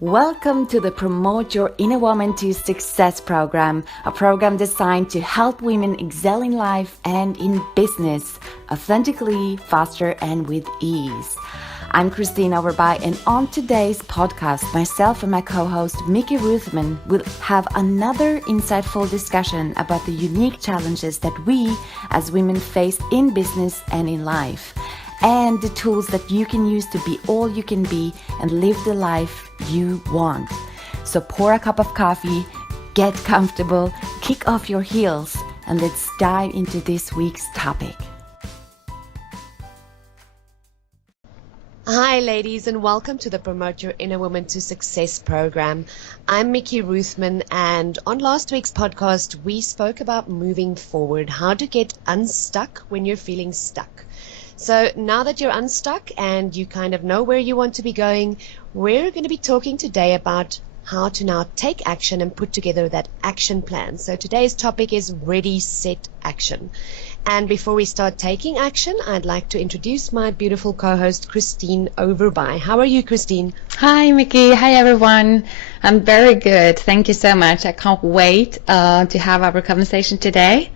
Welcome to the Promote Your Inner Woman to Success program, a program designed to help women excel in life and in business authentically, faster, and with ease. I'm Kristine Overby, and on today's podcast, myself and my co-host Mickey Ruthman will have another insightful discussion about the unique challenges that we as women face in business and in life, and the tools that you can use to be all you can be and live the life you want. So pour a cup of coffee, get comfortable, kick off your heels, and let's dive into this week's topic. Hi ladies, and welcome to the Promote Your Inner Woman to Success program. I'm Mickey Ruthman, and on last week's podcast we spoke about moving forward, how to get unstuck when you're feeling stuck. So now that you're unstuck and you kind of know where you want to be going, we're going to be talking today about how to now take action and put together that action plan. So today's topic is Ready, Set, Action. And before we start taking action, I'd like to introduce my beautiful co-host, Kristine Overby. How are you, Kristine? Hi, Mickey. Hi, everyone. I'm very good. Thank you so much. I can't wait to have our conversation today.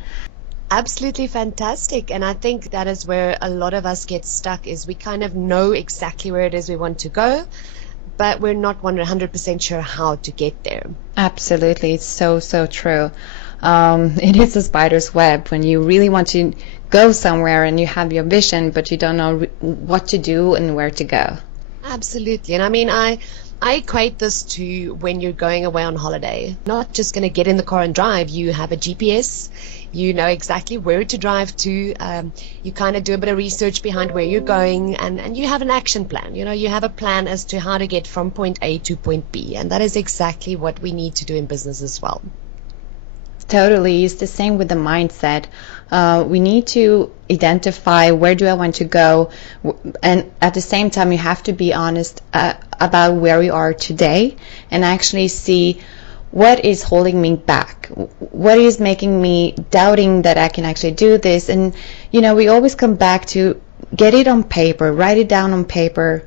Absolutely fantastic. And I think that is where a lot of us get stuck, is we kind of know exactly where it is we want to go, but we're not 100% sure how to get there. Absolutely. It's so true. It is a spider's web when you really want to go somewhere and you have your vision, but you don't know what to do and where to go. Absolutely. And I mean, I equate this to when you're going away on holiday. Not just going to get in the car and drive. You have a GPS. You know exactly where to drive to. You kind of do a bit of research behind where you're going, and you have an action plan. You know, you have a plan as to how to get from point A to point B. And that is exactly what we need to do in business as well. Totally. It's the same with the mindset. We need to identify where do I want to go, and at the same time you have to be honest about where we are today and actually see what is holding me back, what is making me doubting that I can actually do this. And you know, we always come back to get it on paper, write it down on paper,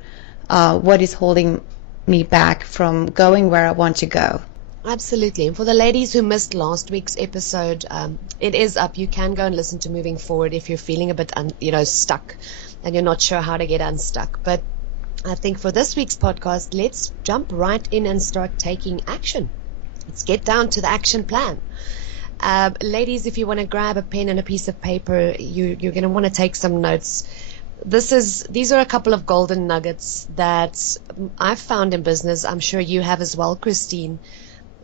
what is holding me back from going where I want to go. Absolutely. And for the ladies who missed last week's episode, it is up. You can go and listen to Moving Forward if you're feeling a bit, stuck and you're not sure how to get unstuck. But I think for this week's podcast, let's jump right in and start taking action. Let's get down to the action plan. Ladies, if you want to grab a pen and a piece of paper, you're going to want to take some notes. These are a couple of golden nuggets that I've found in business. I'm sure you have as well, Kristine.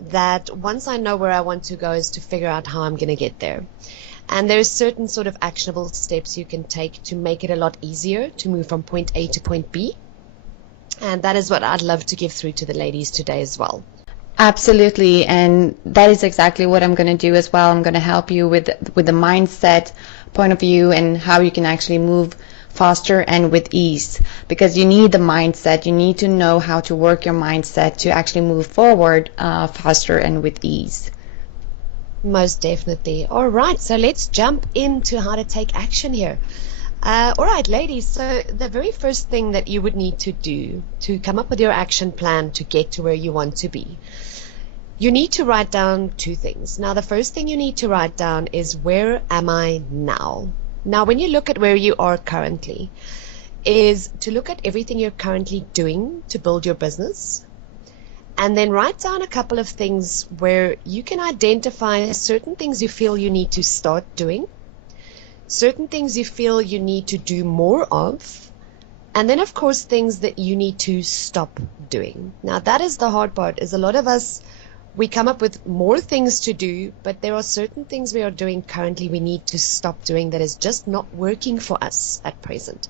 That once I know where I want to go is to figure out how I'm going to get there. And there's certain sort of actionable steps you can take to make it a lot easier to move from point A to point B. And that is what I'd love to give through to the ladies today as well. Absolutely, and that is exactly what I'm going to do as well. I'm going to help you with the mindset point of view and how you can actually move faster and with ease, because you need the mindset. You need to know how to work your mindset to actually move forward faster and with ease. Most definitely. All right, so let's jump into how to take action here. All right, ladies, so the very first thing that you would need to do to come up with your action plan to get to where you want to be, you need to write down two things. Now, the first thing you need to write down is, where am I now? Now, when you look at where you are currently, is to look at everything you're currently doing to build your business, and then write down a couple of things where you can identify certain things you feel you need to start doing, certain things you feel you need to do more of, and then, of course, things that you need to stop doing. Now, that is the hard part, is a lot of us, we come up with more things to do, but there are certain things we are doing currently we need to stop doing that is just not working for us at present.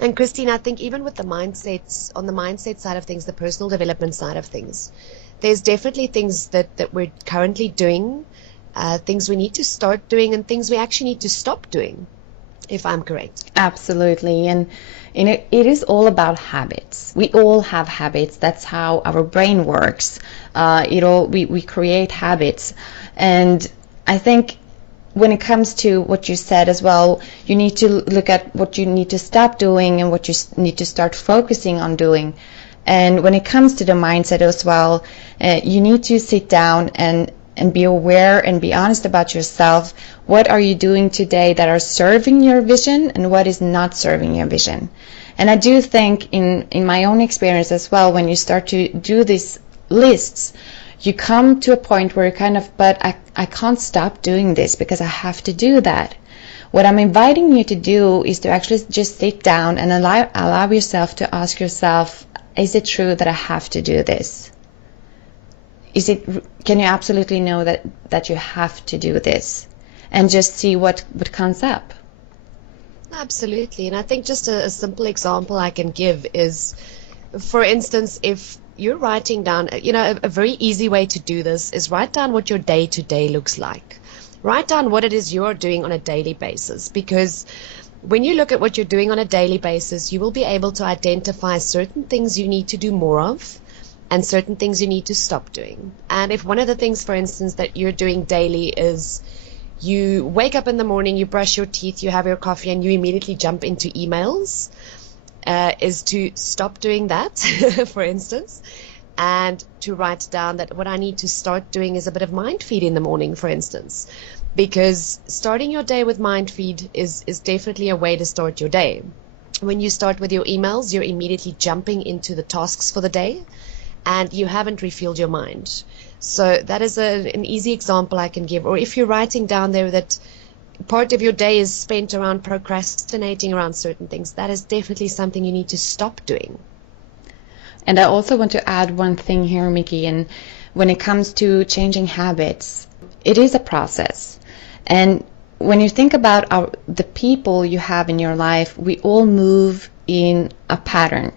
And Kristine, I think even with the mindsets, on the mindset side of things, the personal development side of things, there's definitely things that we're currently doing, things we need to start doing, and things we actually need to stop doing, if I'm correct. Absolutely. And it is all about habits. We all have habits. That's how our brain works. We create habits. And I think when it comes to what you said as well, you need to look at what you need to stop doing and what you need to start focusing on doing. And when it comes to the mindset as well, you need to sit down and be aware and be honest about yourself. What are you doing today that are serving your vision and what is not serving your vision? And I do think in my own experience as well, when you start to do these lists, you come to a point where you're kind of, but I can't stop doing this because I have to do that. What I'm inviting you to do is to actually just sit down and allow yourself to ask yourself, is it true that I have to do this? Can you absolutely know that you have to do this? And just see what comes up. Absolutely. And I think just a simple example I can give is, for instance, if you're writing down, a very easy way to do this is write down what your day-to-day looks like. Write down what it is you're doing on a daily basis, because when you look at what you're doing on a daily basis, you will be able to identify certain things you need to do more of and certain things you need to stop doing. And if one of the things, for instance, that you're doing daily is you wake up in the morning, you brush your teeth, you have your coffee, and you immediately jump into emails, is to stop doing that, for instance, and to write down that what I need to start doing is a bit of mind feed in the morning, for instance, because starting your day with mind feed is definitely a way to start your day. When you start with your emails, you're immediately jumping into the tasks for the day, and you haven't refilled your mind. So that is an easy example I can give. Or if you're writing down there that part of your day is spent around procrastinating around certain things, that is definitely something you need to stop doing. And I also want to add one thing here, Mickey, and when it comes to changing habits, it is a process. And when you think about the people you have in your life, we all move in a pattern.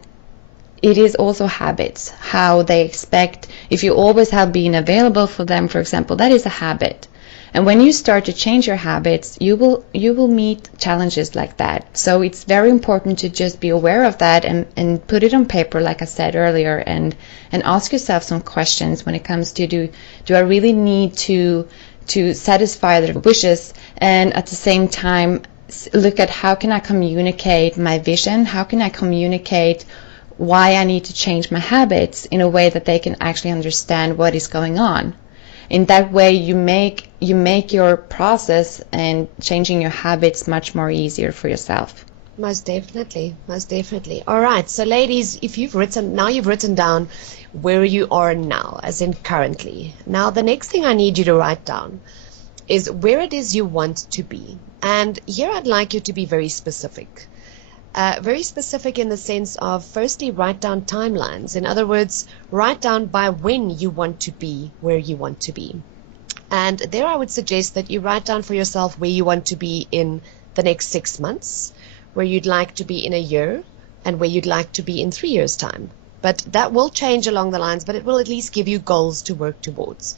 It is also habits, how they expect. If you always have been available for them, for example, that is a habit. And when you start to change your habits, you will meet challenges like that. So it's very important to just be aware of that and put it on paper, like I said earlier, and ask yourself some questions when it comes to do I really need to satisfy their wishes, and at the same time look at how can I communicate my vision, how can I communicate why I need to change my habits in a way that they can actually understand what is going on. In that way, you make your process and changing your habits much more easier for yourself. Most definitely, most definitely. All right, so ladies, if you've written down where you are now, as in currently. Now, the next thing I need you to write down is where it is you want to be. And here I'd like you to be very specific. Very specific in the sense of, firstly, write down timelines. In other words, write down by when you want to be where you want to be. And there I would suggest that you write down for yourself where you want to be in the next 6 months, where you'd like to be in a year, and where you'd like to be in 3 years' time. But that will change along the lines, but it will at least give you goals to work towards.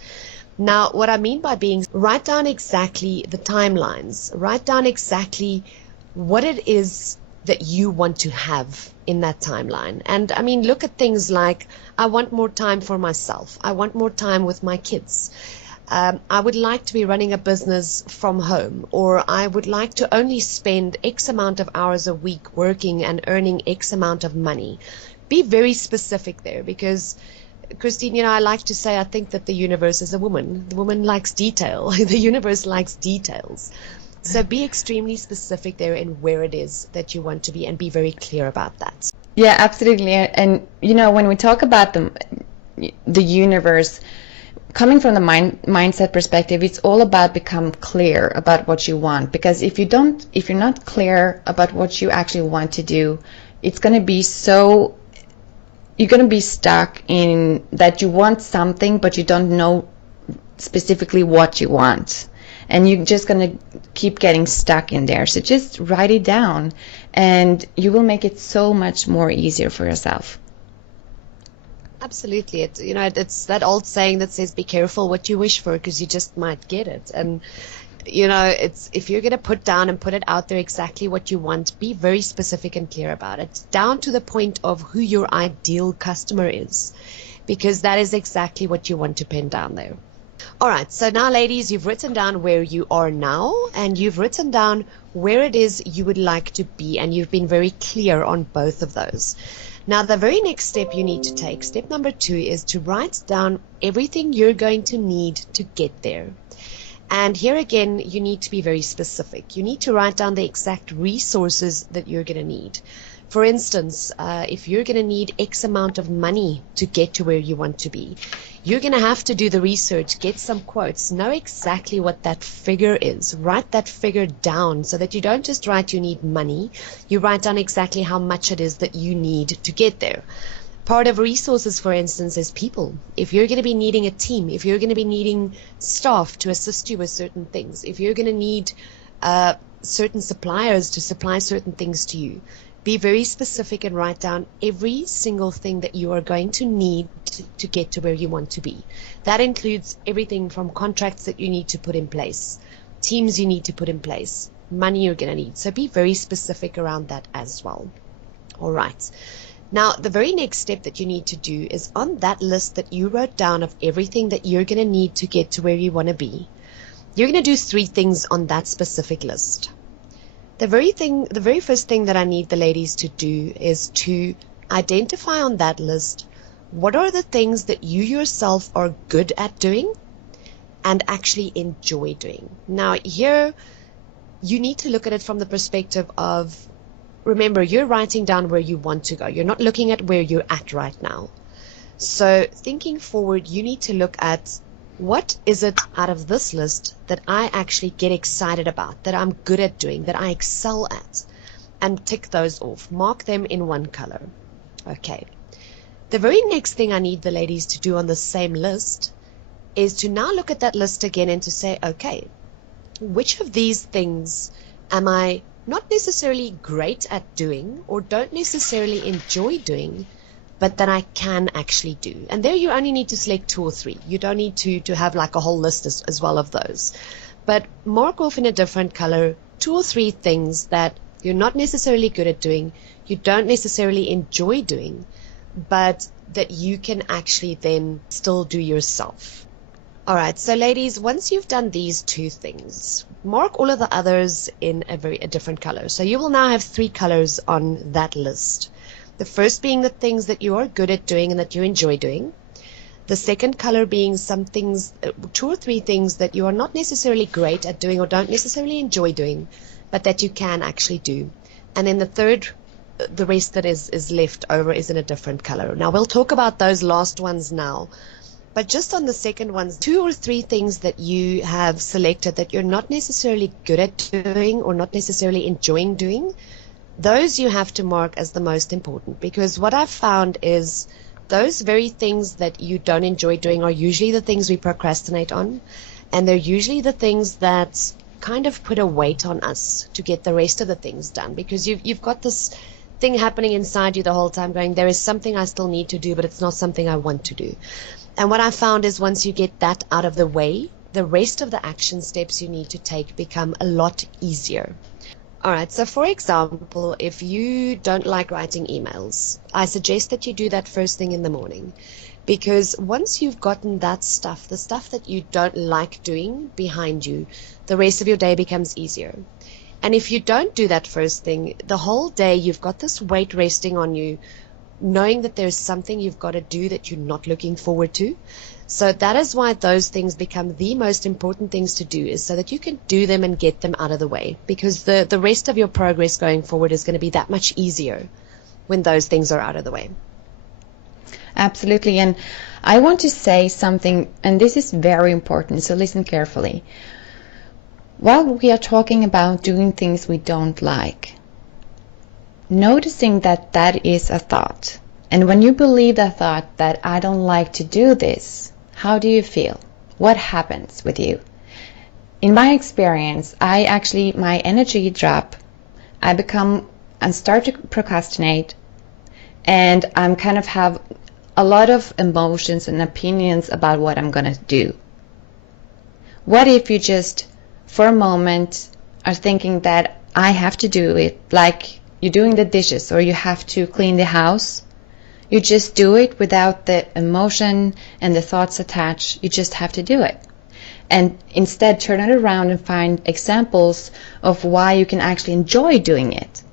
Now, what I mean by write down exactly the timelines. Write down exactly what it is that you want to have in that timeline. And I mean, look at things like, I want more time for myself. I want more time with my kids. I would like to be running a business from home, or I would like to only spend X amount of hours a week working and earning X amount of money. Be very specific there, because Kristine, I like to say, I think that the universe is a woman. The woman likes detail. The universe likes details. So be extremely specific there in where it is that you want to be, and be very clear about that. Yeah, absolutely. And when we talk about the universe, coming from the mindset perspective, it's all about become clear about what you want. Because if you're not clear about what you actually want to do, it's going to be you're going to be stuck in that you want something, but you don't know specifically what you want. And you're just going to keep getting stuck in there. So just write it down, and you will make it so much more easier for yourself. Absolutely. It's that old saying that says, be careful what you wish for, because you just might get it. And, if you're going to put down and put it out there exactly what you want, be very specific and clear about it, down to the point of who your ideal customer is, because that is exactly what you want to pin down there. All right, so now, ladies, you've written down where you are now, and you've written down where it is you would like to be, and you've been very clear on both of those. Now, the very next step you need to take, step number 2, is to write down everything you're going to need to get there. And here again, you need to be very specific. You need to write down the exact resources that you're going to need. For instance, if you're going to need X amount of money to get to where you want to be, you're going to have to do the research, get some quotes, know exactly what that figure is. Write that figure down so that you don't just write you need money, you write down exactly how much it is that you need to get there. Part of resources, for instance, is people. If you're going to be needing a team, if you're going to be needing staff to assist you with certain things, if you're going to need certain suppliers to supply certain things to you, be very specific and write down every single thing that you are going to need to get to where you want to be. That includes everything from contracts that you need to put in place, teams you need to put in place, money you're going to need. So be very specific around that as well. All right. Now, the very next step that you need to do is on that list that you wrote down of everything that you're going to need to get to where you want to be, you're going to do 3 things on that specific list. The very first thing that I need the ladies to do is to identify on that list what are the things that you yourself are good at doing and actually enjoy doing. Now, here you need to look at it from the perspective of, remember, you're writing down where you want to go. You're not looking at where you're at right now. So thinking forward, you need to look at what is it out of this list that I actually get excited about, that I'm good at doing, that I excel at, and tick those off. Mark them in one color. Okay. The very next thing I need the ladies to do on the same list is to now look at that list again and to say, okay, which of these things am I not necessarily great at doing or don't necessarily enjoy doing, but that I can actually do? And there you only need to select 2 or 3. You don't need to have like a whole list as well of those. But mark off in a different color 2 or 3 things that you're not necessarily good at doing, you don't necessarily enjoy doing, but that you can actually then still do yourself. All right, so ladies, once you've done these 2 things, mark all of the others in a different color. So you will now have 3 colors on that list. The first being the things that you are good at doing and that you enjoy doing. The second color being some things, 2 or 3 things that you are not necessarily great at doing or don't necessarily enjoy doing, but that you can actually do. And then the third, the rest that is left over is in a different color. Now we'll talk about those last ones now. But just on the second ones, 2 or 3 things that you have selected that you're not necessarily good at doing or not necessarily enjoying doing, those you have to mark as the most important, because what I've found is those very things that you don't enjoy doing are usually the things we procrastinate on, and they're usually the things that kind of put a weight on us to get the rest of the things done, because you've got this thing happening inside you the whole time going, there is something I still need to do, but it's not something I want to do. And what I found is once you get that out of the way, the rest of the action steps you need to take become a lot easier. All right, so for example, if you don't like writing emails, I suggest that you do that first thing in the morning, because once you've gotten that stuff, the stuff that you don't like doing behind you, the rest of your day becomes easier. And if you don't do that first thing, the whole day you've got this weight resting on you, knowing that there's something you've got to do that you're not looking forward to. So that is why those things become the most important things to do, is so that you can do them and get them out of the way, because the rest of your progress going forward is going to be that much easier when those things are out of the way. Absolutely. And I want to say something, and this is very important, so listen carefully. While we are talking about doing things we don't like, noticing that that is a thought, and when you believe that thought that I don't like to do this, how do you feel? What happens with you? In my experience, my energy drop, I start to procrastinate, and I'm kind of have a lot of emotions and opinions about what I'm gonna do. What if you just, for a moment, are thinking that I have to do it, like you're doing the dishes or you have to clean the house? You just do it without the emotion and the thoughts attached. You just have to do it. And instead turn it around and find examples of why you can actually enjoy doing it.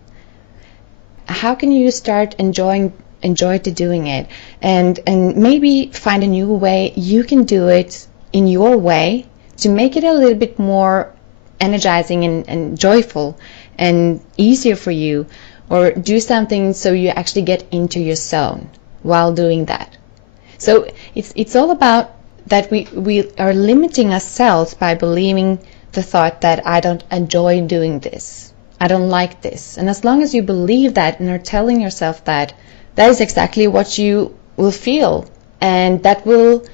How can you start enjoying enjoy to doing it, and maybe find a new way you can do it in your way to make it a little bit more energizing and joyful and easier for you, or do something so you actually get into your zone while doing that. So it's all about that we are limiting ourselves by believing the thought that I don't enjoy doing this, I don't like this. And as long as you believe that and are telling yourself that, that is exactly what you will feel, and that will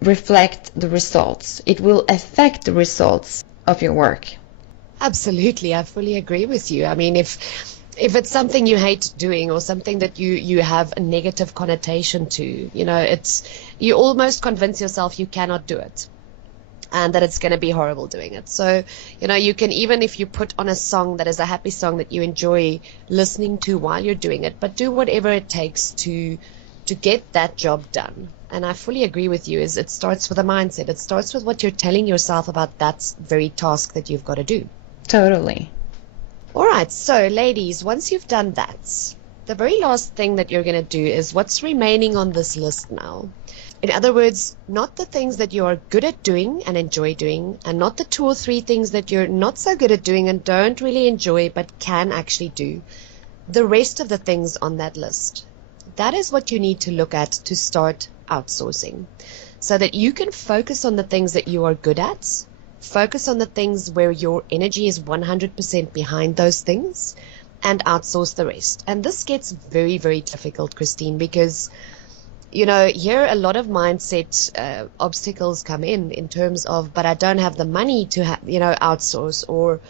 reflect the results. It will affect the results of your work. Absolutely, I fully agree with you. I mean, if it's something you hate doing or something that you have a negative connotation to, you almost convince yourself you cannot do it and that it's going to be horrible doing it. So, you can, even if you put on a song that is a happy song that you enjoy listening to while you're doing it, but do whatever it takes to get that job done. And I fully agree with you, is it starts with a mindset. It starts with what you're telling yourself about that very task that you've got to do. Totally. All right, so ladies, once you've done that, the very last thing that you're going to do is what's remaining on this list now. In other words, not the things that you are good at doing and enjoy doing, and not the 2 or 3 things that you're not so good at doing and don't really enjoy but can actually do. The rest of the things on that list. That is what you need to look at to start outsourcing, so that you can focus on the things that you are good at, focus on the things where your energy is 100% behind those things, and outsource the rest. And this gets very, very difficult, Kristine, because here a lot of mindset obstacles come in terms of, but I don't have the money to outsource, or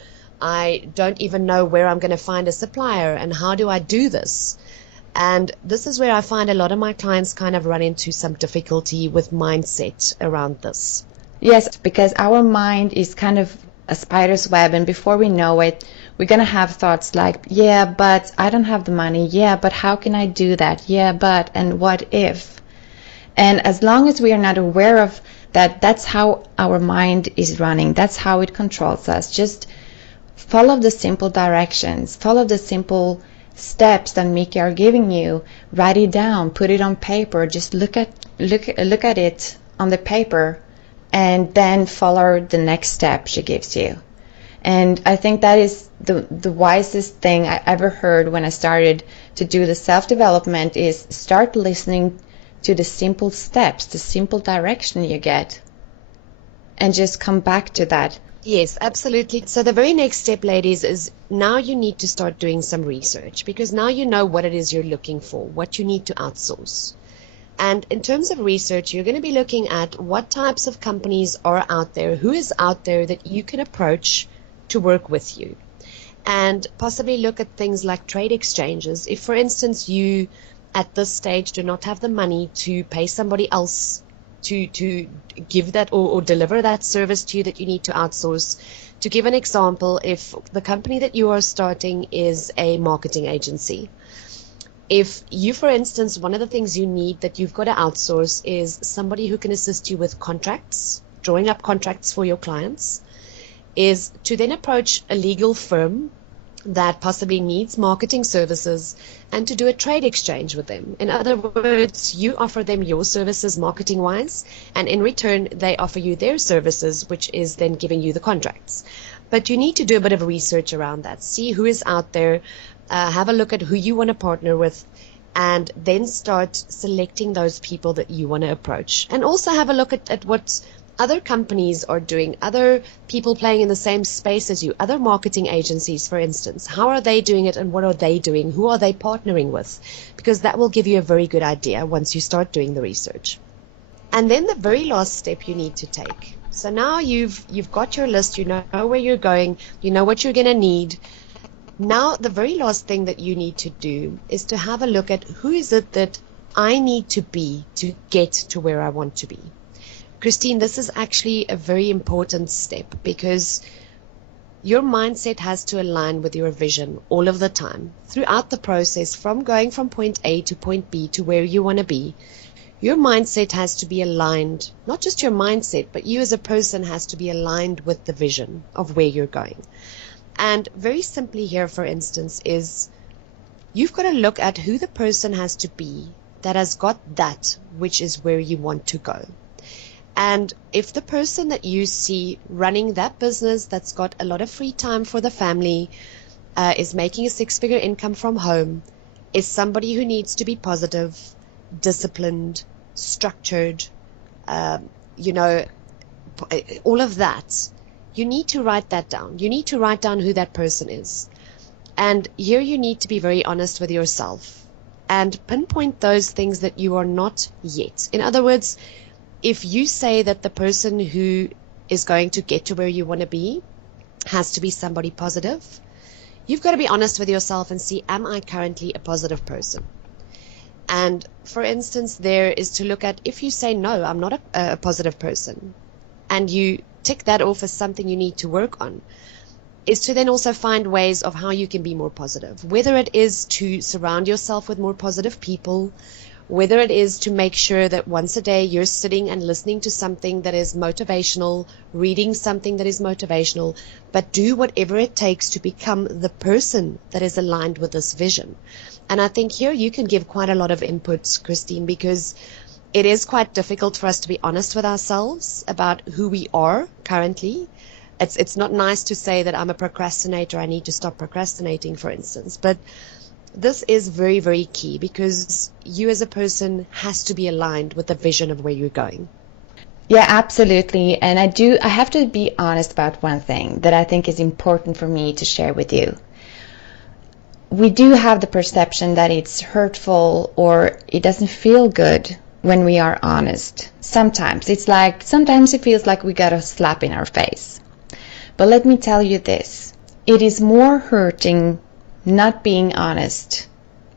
I don't even know where I'm going to find a supplier, and how do I do this? And this is where I find a lot of my clients kind of run into some difficulty with mindset around this. Yes, because our mind is kind of a spider's web, and before we know it, we're going to have thoughts like, yeah, but I don't have the money. Yeah, but how can I do that? Yeah, but, and what if? And as long as we are not aware of that, that's how our mind is running. That's how it controls us. Just follow the simple directions, follow the simple steps that Miki are giving you. Write it down, put it on paper. Just look at it on the paper, and then follow the next step she gives you. And I think that is the wisest thing I ever heard when I started to do the self-development, is start listening to the simple steps, the simple direction you get, and just come back to that. Yes, absolutely. So the very next step, ladies, is now you need to start doing some research, because now you know what it is you're looking for, what you need to outsource. And in terms of research, you're going to be looking at what types of companies are out there, who is out there that you can approach to work with you, and possibly look at things like trade exchanges. If, for instance, you at this stage do not have the money to pay somebody else to give that or deliver that service to you that you need to outsource. To give an example, if the company that you are starting is a marketing agency, if you, for instance, one of the things you need that you've got to outsource is somebody who can assist you with contracts, drawing up contracts for your clients, is to then approach a legal firm that possibly needs marketing services and to do a trade exchange with them. In other words, you offer them your services marketing-wise, and in return, they offer you their services, which is then giving you the contracts. But you need to do a bit of research around that. See who is out there, have a look at who you want to partner with, and then start selecting those people that you want to approach. And also have a look at what other companies are doing, other people playing in the same space as you, other marketing agencies, for instance. How are they doing it, and what are they doing? Who are they partnering with? Because that will give you a very good idea once you start doing the research. And then the very last step you need to take. So now you've got your list, you know where you're going, you know what you're going to need. Now the very last thing that you need to do is to have a look at who is it that I need to be to get to where I want to be. Kristine, this is actually a very important step, because your mindset has to align with your vision all of the time. Throughout the process, from going from point A to point B to where you want to be, your mindset has to be aligned. Not just your mindset, but you as a person has to be aligned with the vision of where you're going. And very simply here, for instance, is you've got to look at who the person has to be that has got that, which is where you want to go. And if the person that you see running that business that's got a lot of free time for the family, is making a 6-figure income from home, is somebody who needs to be positive, disciplined, structured, all of that, you need to write that down. You need to write down who that person is. And here you need to be very honest with yourself and pinpoint those things that you are not yet. In other words, if you say that the person who is going to get to where you want to be has to be somebody positive, you've got to be honest with yourself and see, am I currently a positive person? And for instance, there is to look at, if you say, no, I'm not a positive person, and you tick that off as something you need to work on, is to then also find ways of how you can be more positive, whether it is to surround yourself with more positive people, whether it is to make sure that once a day you're sitting and listening to something that is motivational, reading something that is motivational, but do whatever it takes to become the person that is aligned with this vision. And I think here you can give quite a lot of inputs, Kristine, because it is quite difficult for us to be honest with ourselves about who we are currently. It's not nice to say that I'm a procrastinator, I need to stop procrastinating, for instance, but this is very, very key, because you as a person has to be aligned with the vision of where you're going. Yeah, absolutely. And I have to be honest about one thing that I think is important for me to share with you. We do have the perception that it's hurtful or it doesn't feel good when we are honest. Sometimes it feels like we got a slap in our face. But let me tell you this, it is more hurting not being honest,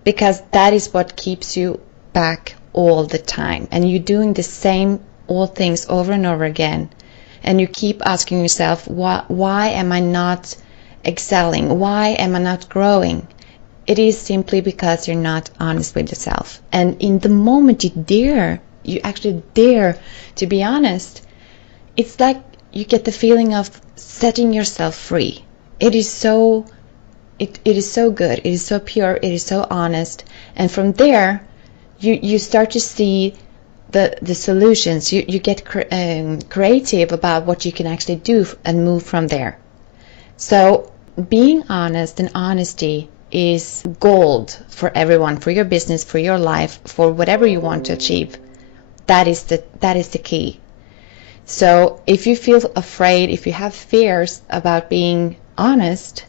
because that is what keeps you back all the time, and you're doing the same old things over and over again, and you keep asking yourself, why am I not excelling? Why am I not growing? It is simply because you're not honest with yourself. And in the moment you actually dare to be honest, it's like you get the feeling of setting yourself free. It is so good, it is so pure, it is so honest, and from there you start to see the solutions. You get creative about what you can actually do and move from there. So being honest and honesty is gold for everyone, for your business, for your life, for whatever you want to achieve. That is the key. So if you feel afraid, if you have fears about being honest,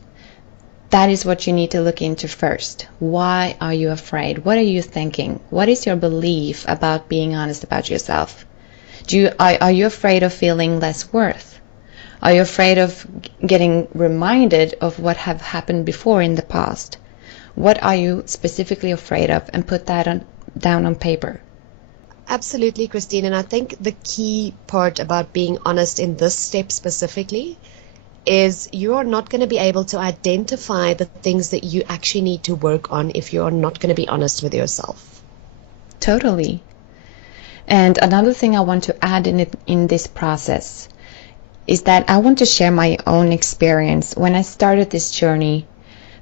that is what you need to look into first. Why are you afraid? What are you thinking? What is your belief about being honest about yourself? Are you afraid of feeling less worth? Are you afraid of getting reminded of what have happened before in the past? What are you specifically afraid of? And put that down on paper. Absolutely, Kristine. And I think the key part about being honest in this step specifically is you are not going to be able to identify the things that you actually need to work on if you are not going to be honest with yourself. Totally. And another thing I want to add in this process is that I want to share my own experience. When I started this journey,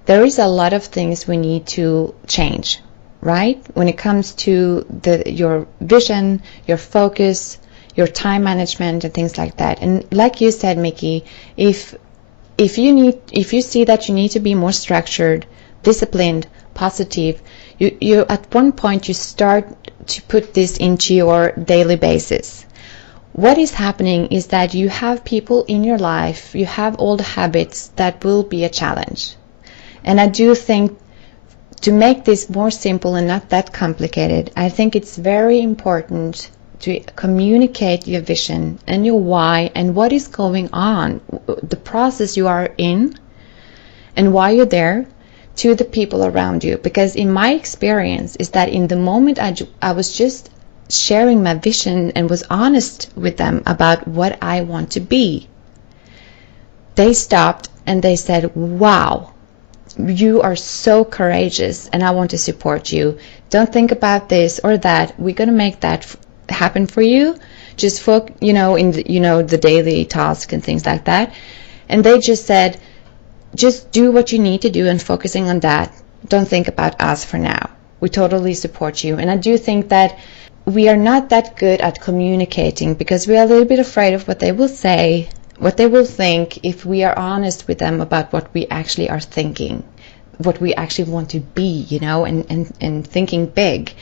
there is a lot of things we need to change, right? When it comes to your vision, your focus, your time management and things like that. And like you said, Mickey, if you see that you need to be more structured, disciplined, positive, you at one point you start to put this into your daily basis. What is happening is that you have people in your life, you have old habits that will be a challenge. And I do think, to make this more simple and not that complicated, I think it's very important to communicate your vision and your why and what is going on, the process you are in and why you're there, to the people around you. Because in my experience is that in the moment I was just sharing my vision and was honest with them about what I want to be, they stopped and they said, wow, you are so courageous and I want to support you. Don't think about this or that. We're going to make that happen for you. Just in the daily task and things like that. And they just said, just do what you need to do and focusing on that. don't think about us for now. We totally support you. And I do think that we are not that good at communicating because we are a little bit afraid of what they will say, what they will think if we are honest with them about what we actually are thinking, what we actually want to be, and thinking big.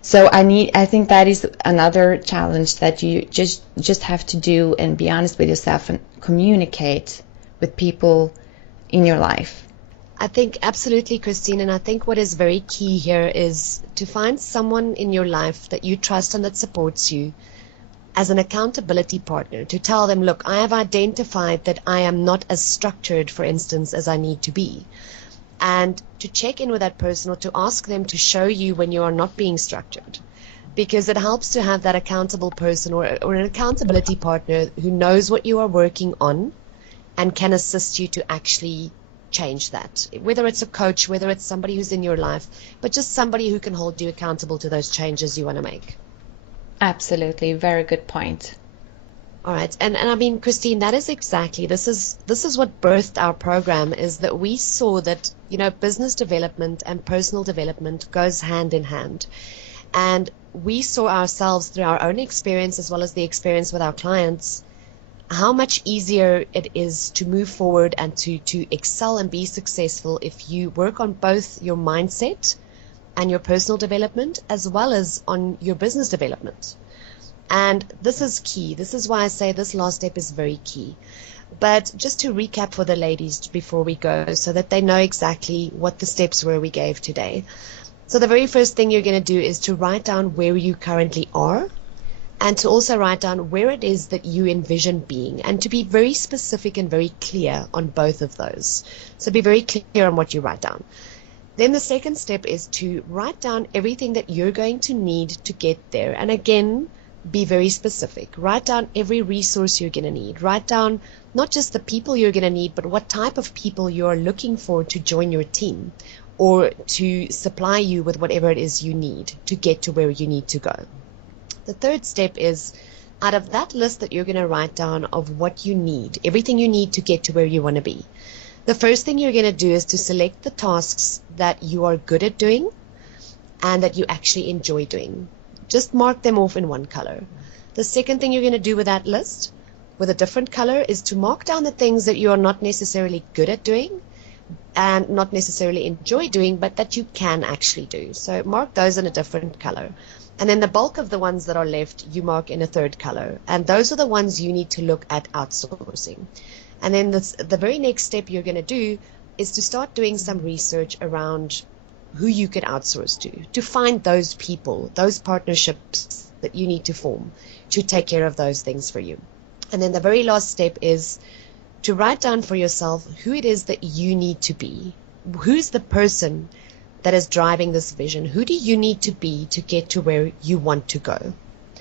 So I think that is another challenge that you just have to do and be honest with yourself and communicate with people in your life. I think absolutely, Kristine, and I think what is very key here is to find someone in your life that you trust and that supports you as an accountability partner, to tell them, look, I have identified that I am not as structured, for instance, as I need to be. And to check in with that person or to ask them to show you when you are not being structured, because it helps to have that accountable person or an accountability partner who knows what you are working on and can assist you to actually change that, whether it's a coach, whether it's somebody who's in your life, but just somebody who can hold you accountable to those changes you want to make. Absolutely, very good point. All right, and I mean, Kristine, that is exactly, this is what birthed our program, is that we saw that, business development and personal development goes hand in hand. And we saw ourselves through our own experience as well as the experience with our clients, how much easier it is to move forward and to excel and be successful if you work on both your mindset and your personal development as well as on your business development. And this is key. This is why I say this last step is very key. But just to recap for the ladies before we go so that they know exactly what the steps were we gave today. So the very first thing you're going to do is to write down where you currently are, and to also write down where it is that you envision being, and to be very specific and very clear on both of those. So be very clear on what you write down. Then the second step is to write down everything that you're going to need to get there. And again, be very specific. Write down every resource you're going to need. Write down not just the people you're going to need, but what type of people you're looking for to join your team or to supply you with whatever it is you need to get to where you need to go. The third step is, out of that list that you're going to write down of what you need, everything you need to get to where you want to be, the first thing you're going to do is to select the tasks that you are good at doing and that you actually enjoy doing. Just mark them off in one color. The second thing you're going to do with that list, with a different color, is to mark down the things that you are not necessarily good at doing and not necessarily enjoy doing, but that you can actually do. So mark those in a different color. And then the bulk of the ones that are left, you mark in a third color. And those are the ones you need to look at outsourcing. And then the very next step you're going to do is to start doing some research around who you could outsource to find those people, those partnerships that you need to form to take care of those things for you. And then the very last step is to write down for yourself who it is that you need to be. Who's the person that is driving this vision? Who do you need to be to get to where you want to go?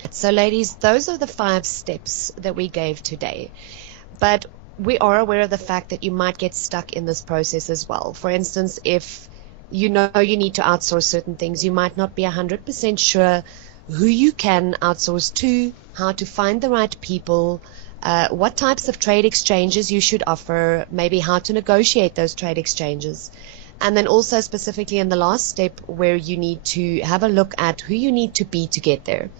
So ladies, those are the 5 steps that we gave today. But we are aware of the fact that you might get stuck in this process as well. For instance, if you know you need to outsource certain things, you might not be 100% sure who you can outsource to, how to find the right people, what types of trade exchanges you should offer, maybe how to negotiate those trade exchanges. And then also specifically in the last step where you need to have a look at who you need to be to get there.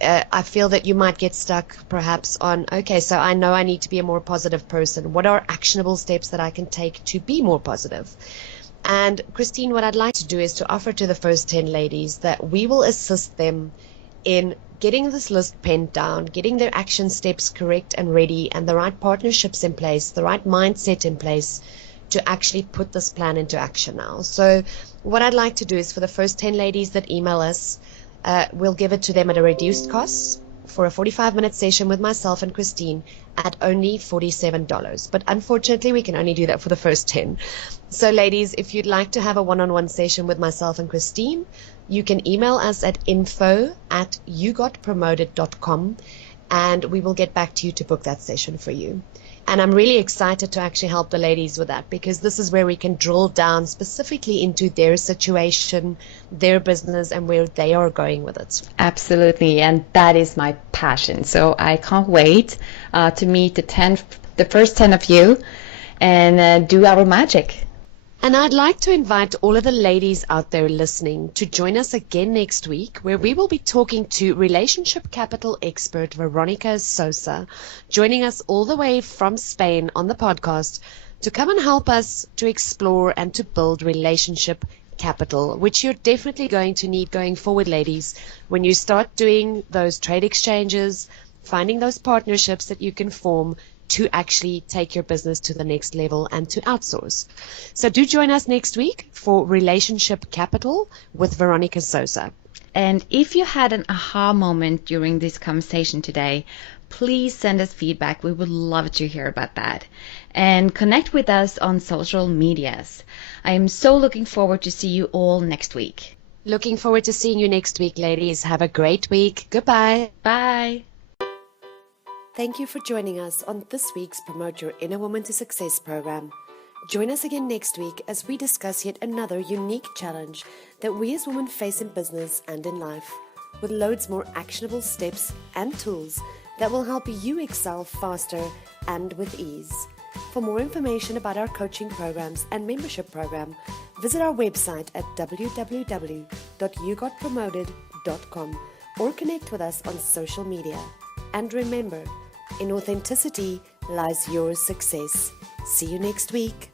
I feel that you might get stuck perhaps on, okay, so I know I need to be a more positive person. What are actionable steps that I can take to be more positive? And Kristine, what I'd like to do is to offer to the first 10 ladies that we will assist them in getting this list penned down, getting their action steps correct and ready, and the right partnerships in place, the right mindset in place to actually put this plan into action now. So what I'd like to do is for the first 10 ladies that email us, we'll give it to them at a reduced cost for a 45-minute session with myself and Kristine at only $47. But unfortunately, we can only do that for the first 10. So ladies, if you'd like to have a one-on-one session with myself and Kristine, you can email us at info@yougotpromoted.com, and we will get back to you to book that session for you. And I'm really excited to actually help the ladies with that, because this is where we can drill down specifically into their situation, their business, and where they are going with it. Absolutely, and that is my passion. So I can't wait to meet the first 10 of you and do our magic. And I'd like to invite all of the ladies out there listening to join us again next week, where we will be talking to relationship capital expert Veronica Sosa, joining us all the way from Spain on the podcast to come and help us to explore and to build relationship capital, which you're definitely going to need going forward, ladies, when you start doing those trade exchanges, finding those partnerships that you can form to actually take your business to the next level and to outsource. So do join us next week for Relationship Capital with Veronica Sosa. And if you had an aha moment during this conversation today, please send us feedback. We would love to hear about that. And connect with us on social medias. I am so looking forward to see you all next week. Looking forward to seeing you next week, ladies. Have a great week. Goodbye. Bye. Thank you for joining us on this week's Promote Your Inner Woman to Success program. Join us again next week as we discuss yet another unique challenge that we as women face in business and in life, with loads more actionable steps and tools that will help you excel faster and with ease. For more information about our coaching programs and membership program, visit our website at www.yougotpromoted.com or connect with us on social media. And remember, in authenticity lies your success. See you next week.